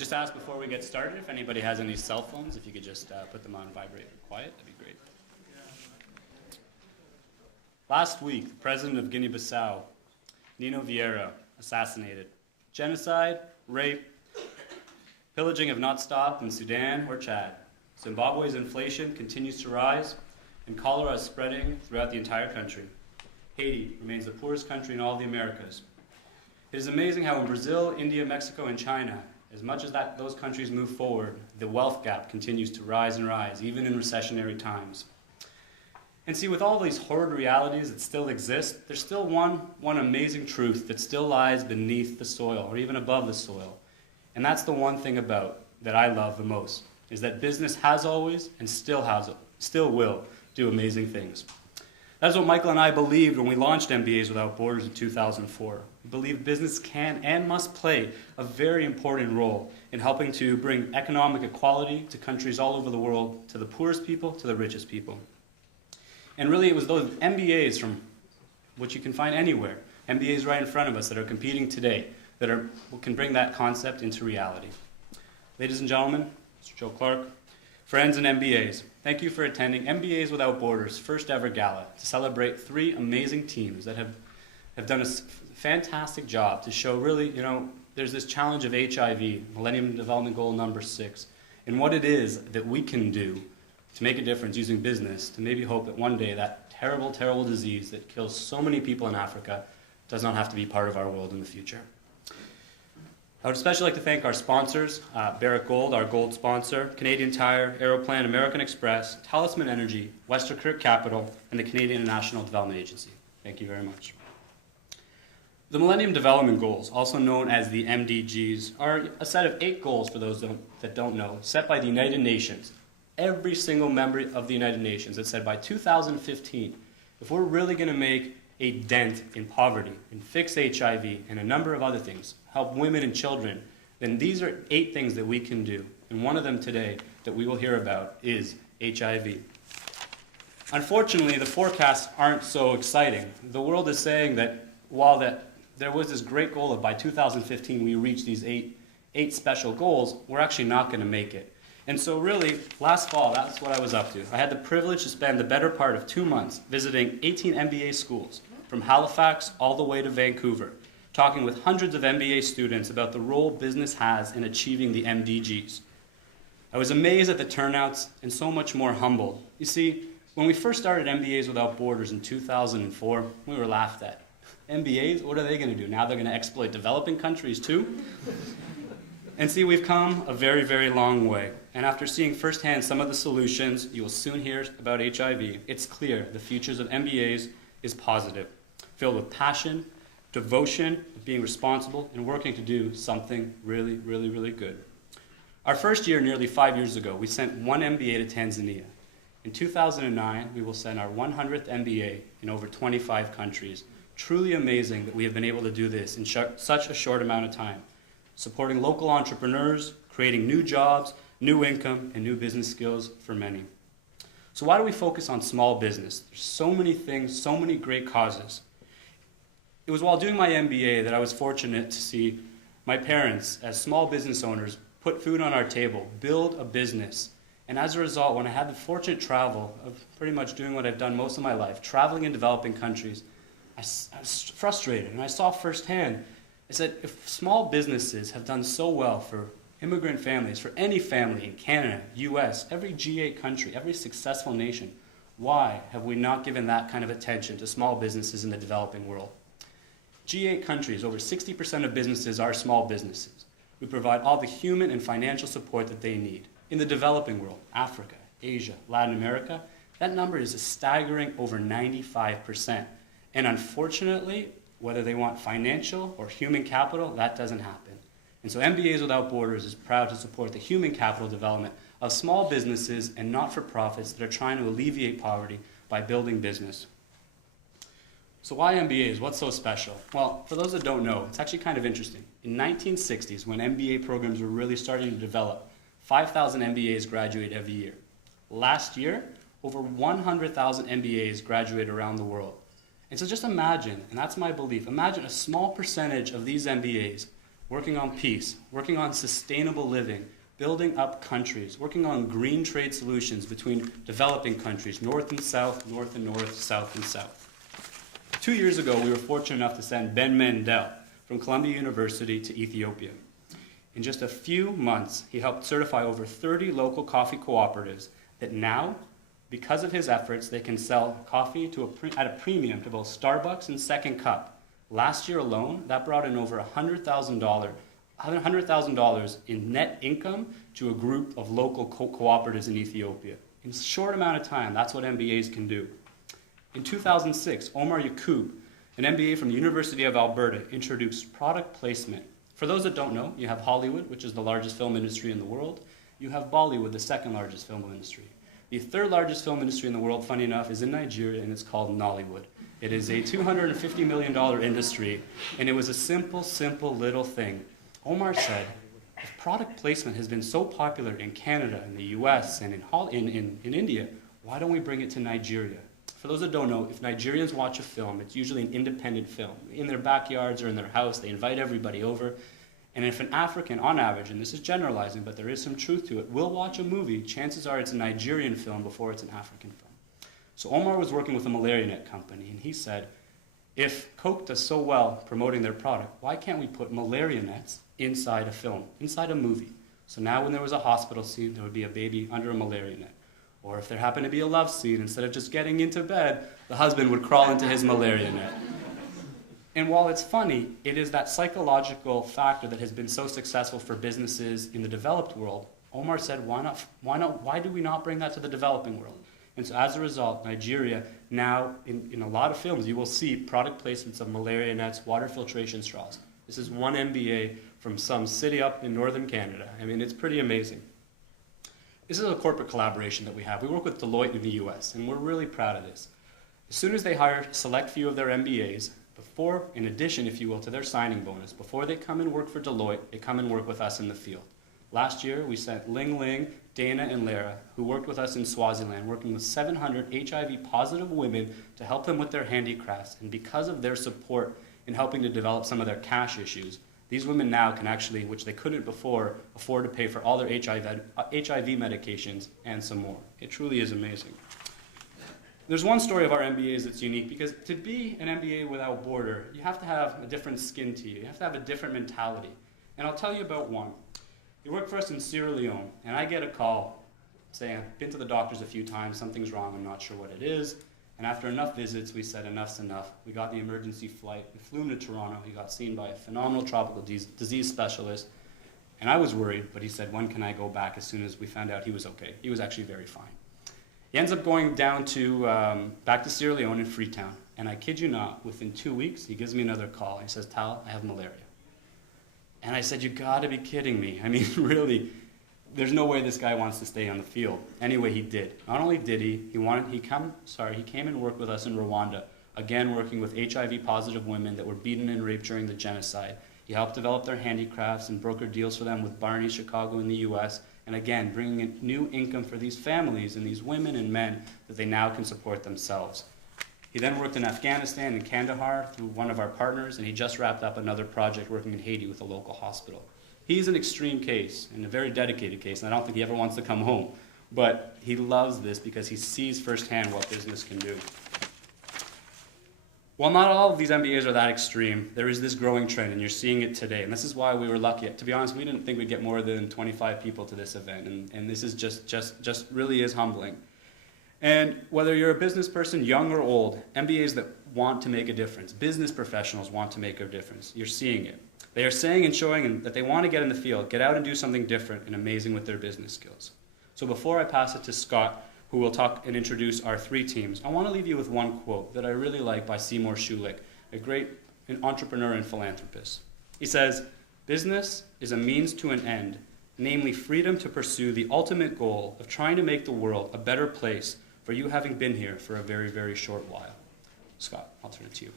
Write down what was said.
Just ask before we get started if anybody has any cell phones, if you could just put them on vibrate or quiet, that'd be great. Last week, the President of Guinea-Bissau, Nino Vieira, assassinated. Genocide, rape, pillaging have not stopped in Sudan or Chad. Zimbabwe's inflation continues to rise, and cholera is spreading throughout the entire country. Haiti remains the poorest country in all the Americas. It is amazing how in Brazil, India, Mexico, and China, as much as those countries move forward, the wealth gap continues to rise and rise, even in recessionary times. And see, with all these horrid realities that still exist, there's still one amazing truth that still lies beneath the soil, or even above the soil. And that's the one thing that I love the most, is that business has always and still will do amazing things. That's what Michael and I believed when we launched MBAs Without Borders in 2004. We believe business can and must play a very important role in helping to bring economic equality to countries all over the world, to the poorest people, to the richest people. And really it was those MBAs from which you can find anywhere, MBAs right in front of us that are competing today, that can bring that concept into reality. Ladies and gentlemen, Mr. Joe Clark, friends and MBAs, thank you for attending MBAs Without Borders' first ever gala to celebrate 3 amazing teams that have done a fantastic job to show really, there's this challenge of HIV, Millennium Development Goal number 6, and what it is that we can do to make a difference using business to maybe hope that one day that terrible, terrible disease that kills so many people in Africa does not have to be part of our world in the future. I would especially like to thank our sponsors, Barrick Gold, our gold sponsor, Canadian Tire, Aeroplan, American Express, Talisman Energy, Westerkirk Capital, and the Canadian National Development Agency. Thank you very much. The Millennium Development Goals, also known as the MDGs, are a set of 8 goals for those that don't know, set by the United Nations. Every single member of the United Nations that said by 2015, if we're really going to make a dent in poverty and fix HIV and a number of other things, help women and children, then these are 8 things that we can do. And one of them today that we will hear about is HIV. Unfortunately, the forecasts aren't so exciting. The world is saying that while there was this great goal of by 2015 we reach these 8 special goals, we're actually not going to make it. And so really, last fall, that's what I was up to. I had the privilege to spend the better part of 2 months visiting 18 MBA schools, from Halifax all the way to Vancouver, talking with hundreds of MBA students about the role business has in achieving the MDGs. I was amazed at the turnouts and so much more humbled. You see, when we first started MBAs Without Borders in 2004, we were laughed at. MBAs, what are they going to do? Now they're going to exploit developing countries too? And see, we've come a very, very long way. And after seeing firsthand some of the solutions you will soon hear about HIV, it's clear the futures of MBAs is positive, filled with passion, devotion, being responsible, and working to do something really, really, really good. Our first year, nearly 5 years ago, we sent 1 MBA to Tanzania. In 2009, we will send our 100th MBA in over 25 countries. Truly amazing that we have been able to do this in such a short amount of time, supporting local entrepreneurs, creating new jobs, new income, and new business skills for many. So why do we focus on small business? There's so many things, so many great causes. It was while doing my MBA that I was fortunate to see my parents, as small business owners, put food on our table, build a business. And as a result, when I had the fortunate travel of pretty much doing what I've done most of my life, traveling in developing countries, I was frustrated, and I saw firsthand. I said, if small businesses have done so well for immigrant families, for any family in Canada, US, every G8 country, every successful nation, why have we not given that kind of attention to small businesses in the developing world? G8 countries, over 60% of businesses are small businesses. We provide all the human and financial support that they need. In the developing world, Africa, Asia, Latin America, that number is a staggering over 95%. And unfortunately, whether they want financial or human capital, that doesn't happen. And so MBAs Without Borders is proud to support the human capital development of small businesses and not-for-profits that are trying to alleviate poverty by building business. So why MBAs? What's so special? Well, for those that don't know, it's actually kind of interesting. In 1960s, when MBA programs were really starting to develop, 5,000 MBAs graduate every year. Last year, over 100,000 MBAs graduate around the world. And so just imagine, and that's my belief, imagine a small percentage of these MBAs working on peace, working on sustainable living, building up countries, working on green trade solutions between developing countries, north and south, south and south. 2 years ago, we were fortunate enough to send Ben Mendel from Columbia University to Ethiopia. In just a few months, he helped certify over 30 local coffee cooperatives that now, because of his efforts, they can sell coffee at a premium to both Starbucks and Second Cup. Last year alone, that brought in over $100,000 in net income to a group of local cooperatives in Ethiopia. In a short amount of time, that's what MBAs can do. In 2006, Omar Yaqub, an MBA from the University of Alberta, introduced product placement. For those that don't know, you have Hollywood, which is the largest film industry in the world. You have Bollywood, the second largest film industry. The third largest film industry in the world, funny enough, is in Nigeria, and it's called Nollywood. It is a $250 million industry, and it was a simple little thing. Omar said, if product placement has been so popular in Canada, in the US, and in India, why don't we bring it to Nigeria? For those that don't know, if Nigerians watch a film, it's usually an independent film. In their backyards or in their house, they invite everybody over. And if an African, on average, and this is generalizing, but there is some truth to it, will watch a movie, chances are it's a Nigerian film before it's an African film. So Omar was working with a malaria net company, and he said, if Coke does so well promoting their product, why can't we put malaria nets inside a film, inside a movie? So now when there was a hospital scene, there would be a baby under a malaria net. Or if there happened to be a love scene, instead of just getting into bed, the husband would crawl into his malaria net. And while it's funny, it is that psychological factor that has been so successful for businesses in the developed world. Omar said, why do we not bring that to the developing world? And so as a result, Nigeria now, in a lot of films, you will see product placements of malaria nets, water filtration straws. This is one MBA from some city up in northern Canada. I mean, it's pretty amazing. This is a corporate collaboration that we have. We work with Deloitte in the US, and we're really proud of this. As soon as they hire a select few of their MBAs, in addition, if you will, to their signing bonus, before they come and work for Deloitte, they come and work with us in the field. Last year, we sent Ling Ling, Dana, and Lara, who worked with us in Swaziland, working with 700 HIV-positive women to help them with their handicrafts. And because of their support in helping to develop some of their cash issues, these women now can actually, which they couldn't before, afford to pay for all their HIV medications and some more. It truly is amazing. There's one story of our MBAs that's unique, because to be an MBA without border, you have to have a different skin to you. You have to have a different mentality. And I'll tell you about one. You work for us in Sierra Leone, and I get a call saying, I've been to the doctors a few times, something's wrong, I'm not sure what it is. And after enough visits, we said enough's enough. We got the emergency flight. We flew him to Toronto. He got seen by a phenomenal tropical disease specialist. And I was worried, but he said, when can I go back? As soon as we found out he was okay. He was actually very fine. He ends up going down to, back to Sierra Leone in Freetown. And I kid you not, within 2 weeks, he gives me another call. He says, Tal, I have malaria. And I said, you gotta be kidding me. I mean, really, there's no way this guy wants to stay on the field. Anyway, he did. Not only did he came and worked with us in Rwanda, again working with HIV-positive women that were beaten and raped during the genocide. He helped develop their handicrafts and broker deals for them with Barney Chicago in the US, and again, bringing in new income for these families and these women and men that they now can support themselves. He then worked in Afghanistan and Kandahar through one of our partners, and he just wrapped up another project working in Haiti with a local hospital. He's an extreme case and a very dedicated case, and I don't think he ever wants to come home. But he loves this because he sees firsthand what business can do. While not all of these MBAs are that extreme, there is this growing trend, and you're seeing it today. And this is why we were lucky. To be honest, we didn't think we'd get more than 25 people to this event, and this is just really is humbling. And whether you're a business person, young or old, MBAs that want to make a difference, business professionals want to make a difference. You're seeing it. They are saying and showing that they want to get in the field, get out and do something different and amazing with their business skills. So before I pass it to Scott, who will talk and introduce our three teams, I want to leave you with one quote that I really like by Seymour Schulich, a great entrepreneur and philanthropist. He says, "Business is a means to an end, namely freedom to pursue the ultimate goal of trying to make the world a better place for you having been here for a very, very short while." Scott, I'll turn it to you.